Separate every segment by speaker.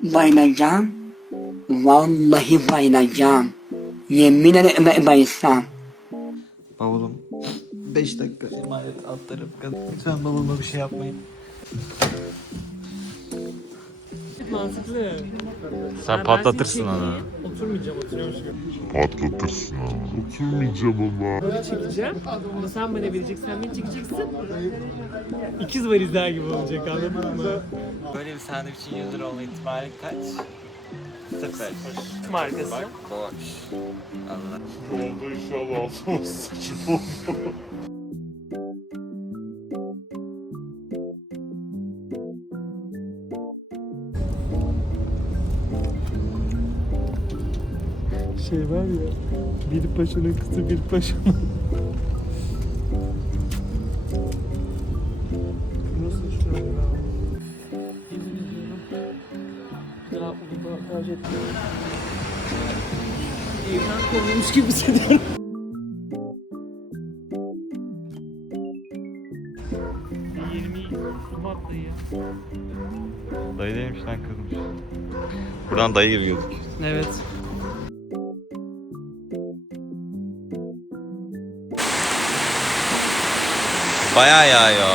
Speaker 1: bayılacağım. Vallahi bayılacağım. Yemin ederim bayılsam.
Speaker 2: Bavulum 5 dakika emanet atlarım. Lütfen bavuluma bir şey yapmayın.
Speaker 3: Mantıklı.
Speaker 4: Sen patlatırsın onu.
Speaker 3: Oturmayacağım, oturuyormuş gibi.
Speaker 4: Patlatırsın onu. Oturmayacağım ama.
Speaker 3: Böyle çekeceğim. Ama sen bana vereceksin, sen beni çekeceksin. İkiz valizler gibi olacak, anladın mı?
Speaker 2: Böyle bir sandviçin 100 lira olma ihtimali kaç? 0.
Speaker 3: Markası.
Speaker 2: Bak boş. Allah.
Speaker 4: Oldu inşallah altıma sıçıp
Speaker 3: Şey var ya, bir paşanın kızı bir paşanın. Nasıl şu an ya? Yemin ediyorum. Bir daha bunu tercih etmiyorum. Evden kovulmuş gibi hissediyorum.
Speaker 4: Dayı değilmiş lan kızmış. Buradan dayı gibi gözüküyor.
Speaker 3: Evet.
Speaker 2: Bayağı yağıyor.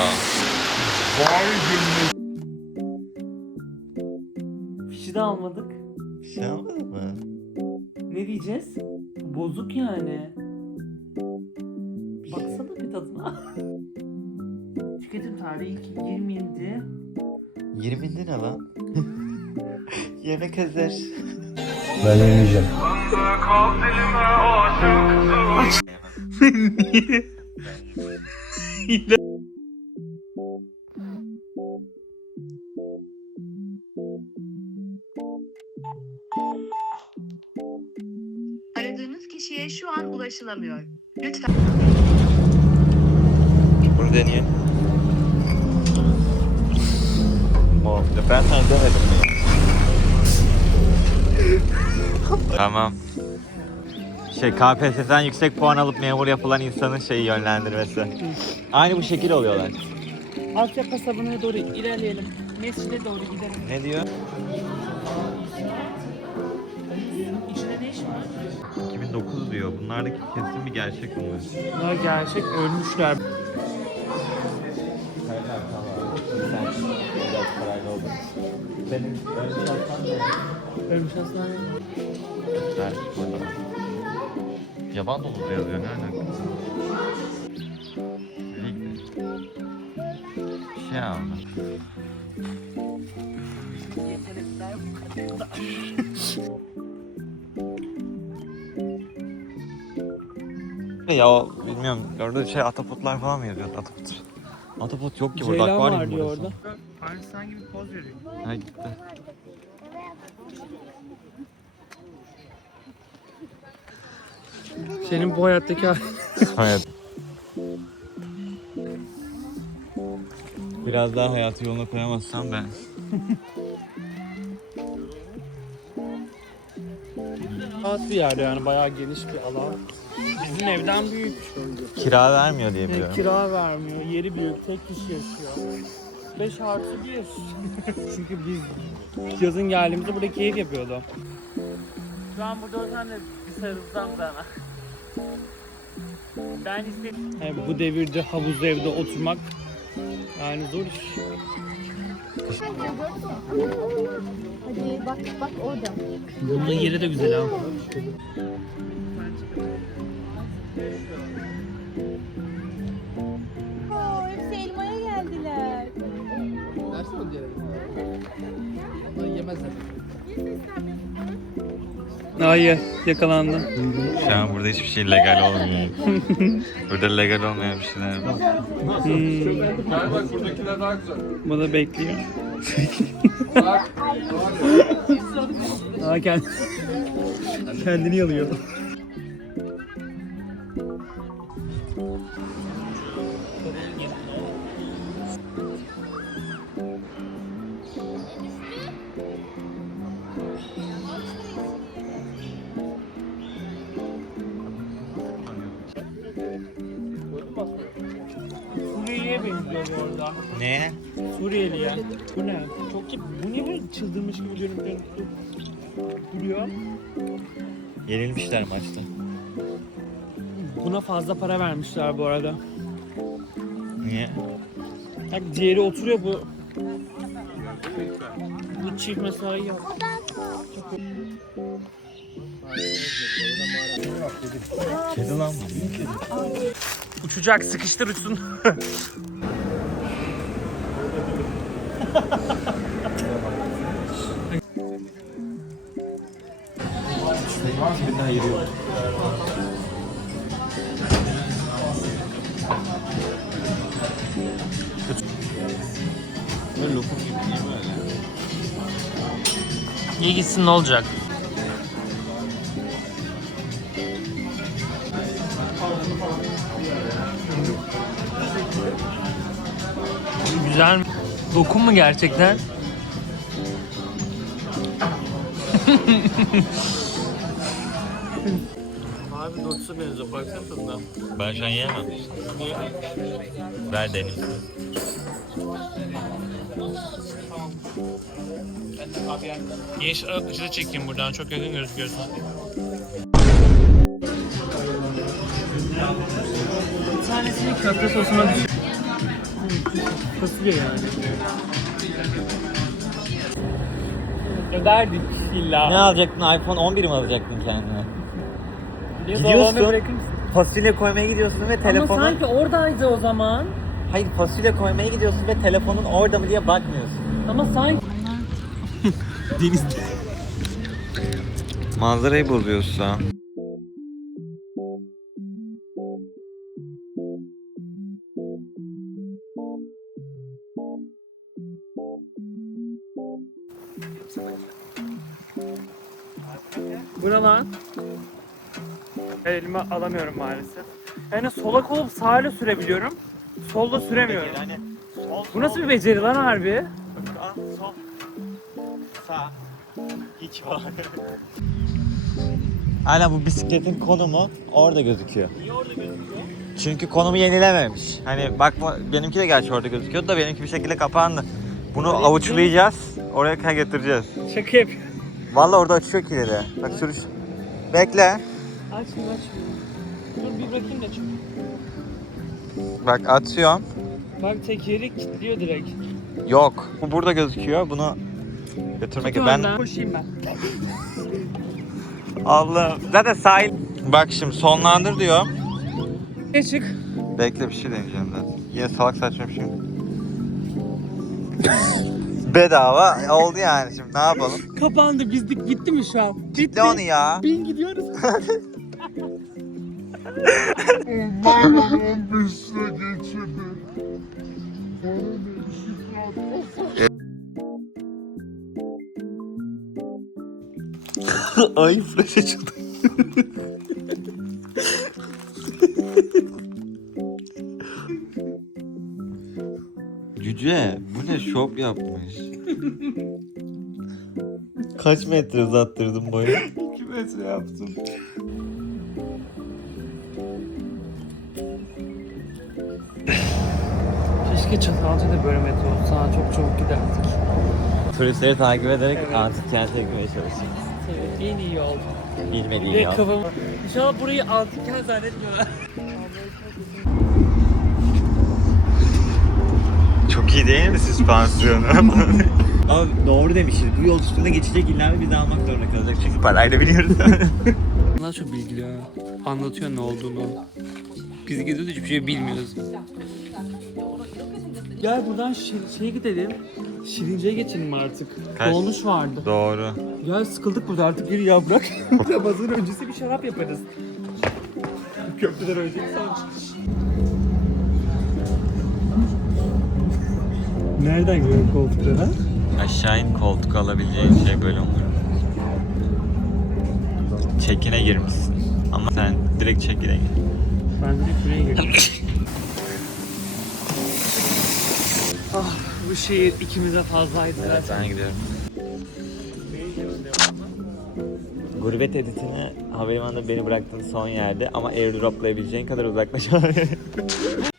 Speaker 3: Fişi de almadık.
Speaker 2: Bir şey almadın mı?
Speaker 3: Ne diyeceğiz? Bozuk yani. Baksana bir tadına. Tüketim tarihi 20'ydi.
Speaker 2: 20 lira lan. Yemek hazır.
Speaker 5: Ben yemeyeceğim.
Speaker 6: Aradığınız kişiye şu an ulaşılamıyor. Lütfen.
Speaker 2: Bunu deneyelim. Ben sana demedim mi?
Speaker 4: Tamam. KPSS'den yüksek puan alıp memur yapılan insanın yönlendirmesi. Aynı bu şekil oluyorlar.
Speaker 3: Asya kasabına doğru ilerleyelim. Mescide doğru gidelim.
Speaker 2: Ne diyor?
Speaker 3: İçinde ne iş var?
Speaker 4: 2009 diyor. Bunlardaki kesin bir gerçek bunlar.
Speaker 3: Bunlar gerçek, ölmüşler.
Speaker 2: Senin önce şarttan ne?
Speaker 3: Ölmüş hastane.
Speaker 4: Ver burada. Yaban dolu yazıyor. Ne alaka? Bir şey aldım. Ya o bilmiyorum orada atapotlar falan mı yazıyor atapot? Atapot yok ki burada,
Speaker 3: Ceylan
Speaker 4: akvaryum
Speaker 3: var diyor
Speaker 4: burası.
Speaker 3: orada. Pakistan gibi poz veriyor.
Speaker 4: Ha gitti.
Speaker 3: Senin bu hayattaki
Speaker 4: Evet. Biraz daha hayatı yoluna koyamazsam ben.
Speaker 3: rahat bir yer yani, bayağı geniş bir alan. Bizim evden büyük.
Speaker 4: Kira vermiyor diye biliyorum.
Speaker 3: Kira vermiyor, yeri büyük, tek kişi yaşıyor. 5+1. Çünkü biz yazın geldiğimizde burada keyif yapıyordu. Şu an burada olsam da bir sarılsam sana. Ben istedim. Yani bu devirde havuzda evde oturmak yani zor iş.
Speaker 7: Hadi bak bak orada.
Speaker 3: Bunun yeri de güzel ha.
Speaker 7: Oo, hepsi elmaya geldiler.
Speaker 3: Hayır, yakalandı.
Speaker 4: Şu an burada hiçbir şey legal olmuyor. Burada legal olmayan bir şeyler var.
Speaker 3: Bu da bekliyor. Aa, kendini yalıyor. Suriye'ye benziyor. yapıyor bu arada.
Speaker 4: Ne?
Speaker 3: Suriyeli'ye. Bu ne? Çok iyi. Bu niye böyle çıldırmış gibi görünüyor? Duruyor.
Speaker 4: Yenilmişler maçta.
Speaker 3: Buna fazla para vermişler bu arada.
Speaker 4: Niye?
Speaker 3: Bak diğeri oturuyor bu. Bu çift mesai yok.
Speaker 4: Kedi lan bu.
Speaker 3: Uçacak, sıkıştır uçsun.
Speaker 4: Bir daha yürüyor. Böyle lokum gibi niye böyle?
Speaker 3: İyi gitsin ne olacak? Güzel mi? Lokum mu gerçekten? Abi dokusu benziyor. Baksana tadına.
Speaker 4: Ben şu an yiyemem. Ver deneyim.
Speaker 3: Yeş ışığı çekeyim buradan. Çok yakın gözüküyorsun. Bir tanesini köfte sosuna düşür. Fasulye yani. Öderdik illa.
Speaker 4: Ne alacaktın? iPhone 11 mi alacaktın kendine?
Speaker 3: Gidiyorsun.
Speaker 4: Fasulye koymaya gidiyorsun ve telefonun...
Speaker 3: Ama sanki oradaydı o zaman.
Speaker 4: Hayır, fasulye koymaya gidiyorsun ve telefonun orada mı diye bakmıyorsun.
Speaker 3: Ama sanki...
Speaker 4: Denizde. Manzarayı bozuyorsa.
Speaker 3: Bu ne lan? Elime alamıyorum maalesef. Yani solak olup sağıyla sürebiliyorum. Solda süremiyorum.
Speaker 4: Yani sol,
Speaker 3: Bu nasıl bir beceri lan harbi?
Speaker 4: sol, sağ, hiç var. Hala bu bisikletin konumu orada gözüküyor.
Speaker 3: Niye orada gözüküyor?
Speaker 4: Çünkü konumu yenilememiş. Hani bakma, benimki de gerçi orada gözüküyordu da benimki bir şekilde kapandı. Bunu avuçlayacağız, oraya kadar getireceğiz.
Speaker 3: Şaka yapıyor.
Speaker 4: Vallahi orada açıyor kilidi. Bak sürüş. Bekle.
Speaker 3: Açmıyor. Dur bir bırakayım da çık.
Speaker 4: Bak atıyorum.
Speaker 3: Bak tekeri kilitliyor direkt.
Speaker 4: Yok. Bu burada gözüküyor. Bunu götürmek
Speaker 3: Dur
Speaker 4: ben.
Speaker 3: önden. Koşayım ben.
Speaker 4: Allah. Zaten sahil. Bak şimdi sonlandır diyor.
Speaker 3: Ne çık?
Speaker 4: Bekle, bir şey deneyeceğim zaten. Yine salak saçma bir şey. Bedava oldu yani, şimdi ne yapalım?
Speaker 3: Kapandı. Bizlik bitti mi şu an? Bitti.
Speaker 4: Ne onu ya?
Speaker 3: Bin gidiyoruz.
Speaker 4: Ay flash açıldı. Cüce, bu ne, şop yapmış. Kaç metre uzattırdın boyu? 2 metre yaptım.
Speaker 3: Keşke Çatalca'da böyle metro olsa çok çabuk giderdik.
Speaker 4: Turistleri takip ederek antik kente gitmeye çalışacağız.
Speaker 3: Evet, en iyi yol.
Speaker 4: Bilmediği
Speaker 3: Ve
Speaker 4: yol.
Speaker 3: kafam... İnşallah burayı antik kent zannetmiyorlar.
Speaker 4: Çok iyi değil mi süspansiyonu? Abi doğru demişiz. Bu yol üstünde geçecek iller biz de almak zorunda kalacak. Çünkü parayla biliyoruz.
Speaker 3: Bunlar çok bilgili ha. Anlatıyor ne olduğunu. Biz gidiyoruz hiçbir şey bilmiyoruz. Gel buradan şeye gidelim. Şirince'ye geçelim artık.
Speaker 4: Kaç?
Speaker 3: Dolmuş vardı.
Speaker 4: Doğru.
Speaker 3: Ya sıkıldık burada artık geri ya bırak. Ramazan öncesi bir şarap yaparız. Köprüden önceki sanmış. Nereden görüyorsun koltukları?
Speaker 4: Aşağı in, koltuk alabileceğin şey böyle olur. Çekine girmişsin. Ama sen direkt çekine gir.
Speaker 3: Ben de buraya girdim. Ah, bu şehir ikimize fazlaydı.
Speaker 4: Evet, ben gidiyorum. Gurbet editini havalimanında beni bıraktığın son yerde ama airdroplayabileceğin kadar uzaklaş.